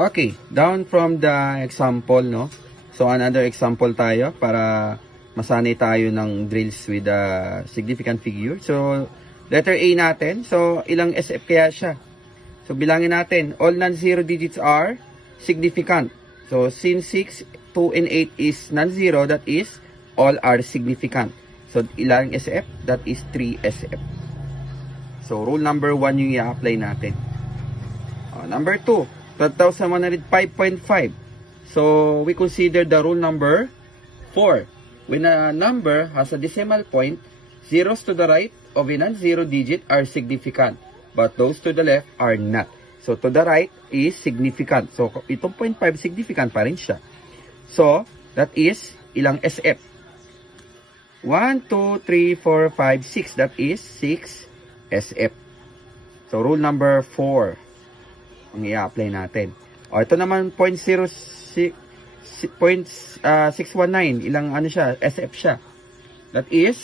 Okay, down from the example, no? So, another example tayo para masanay tayo ng drills with a significant figure. So, letter A natin. So, ilang SF kaya siya? So, bilangin natin. All non-zero digits are significant. So, since 6, 2, and 8 is non-zero, that is, all are significant. So, ilang SF? That is 3 SF. So, rule number 1 yung i-apply natin. Number 2. 12,105.5. So, we consider the rule number 4. When a number has a decimal point, zeros to the right of a non-zero digit are significant, but those to the left are not. So, to the right is significant. So, itong 0.5 significant pa rin siya. So, that is ilang SF? 1, 2, 3, 4, 5, 6. That is 6 SF. So, rule number 4. Ang i-apply natin. Ito naman 0.619. Ilang ano siya? SF siya. That is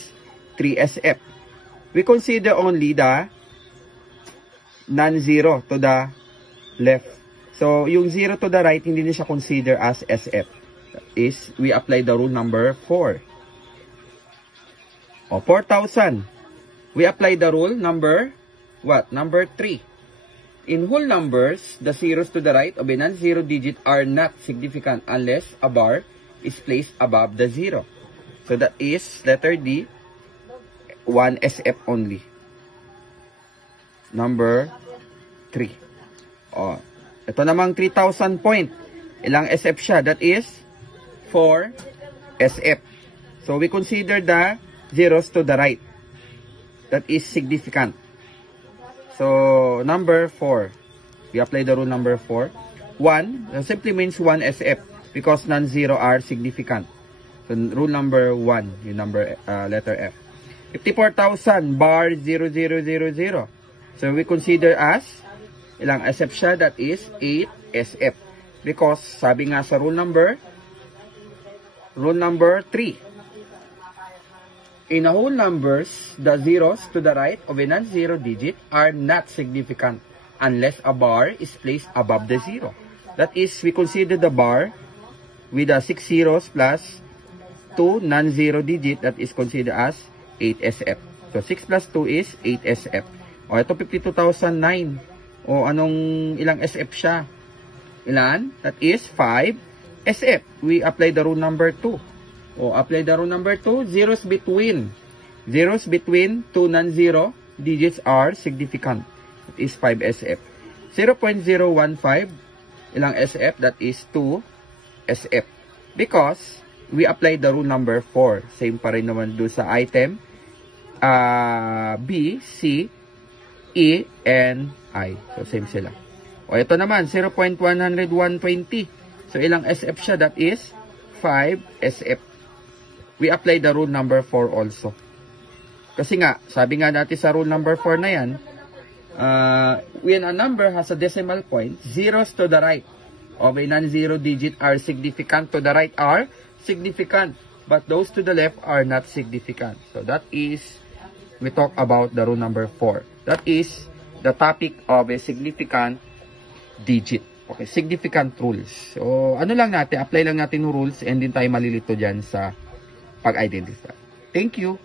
3 SF. We consider only the non-zero to the left. So, yung 0 to the right, hindi na siya consider as SF. That is, we apply the rule number 4. 4,000. We apply the rule number, what? Number 3. In whole numbers, the zeros to the right of a non-zero digit are not significant unless a bar is placed above the zero. So that is, letter D, 1 SF only. Number 3. Ito namang 3,000 point. Ilang SF siya? That is 4 SF. So we consider the zeros to the right. That is significant. So, number 4. We apply the rule number 4. 1 simply means 1 SF because non-zero are significant. So, rule number 1, yung number, letter F. 54,000 bar 0000. So, we consider as ilang SF siya? That is 8 SF. Because, sabi nga sa rule number 3. In a whole numbers, the zeros to the right of a non-zero digit are not significant unless a bar is placed above the zero. That is, we consider the bar with a 6 zeros plus 2 non-zero digit that is considered as 8 SF. So, 6 plus 2 is 8 SF. Ito 52,009. Anong ilang SF siya? Ilan? That is 5 SF. We apply the rule number 2. Apply the rule number 2. Zeros between 2 non-zero digits are significant. That is 5 SF. 0.015. Ilang SF? That is 2 SF. Because we apply the rule number 4. Same pa rin naman doon sa item. B, C, E, and I. So, same sila. Ito naman, 0.10120. So, ilang SF siya? That is 5 SF. We apply the rule number 4 also. Kasi nga, sabi nga natin sa rule number 4 na yan, when a number has a decimal point, zeros to the right of a non-zero digit are significant. To the right are significant, but those to the left are not significant. So that is, we talk about the rule number 4. That is the topic of a significant digit. Okay, significant rules. So, ano lang natin, apply lang natin yung rules and din tayo malilito dyan sa pag-identify. Thank you.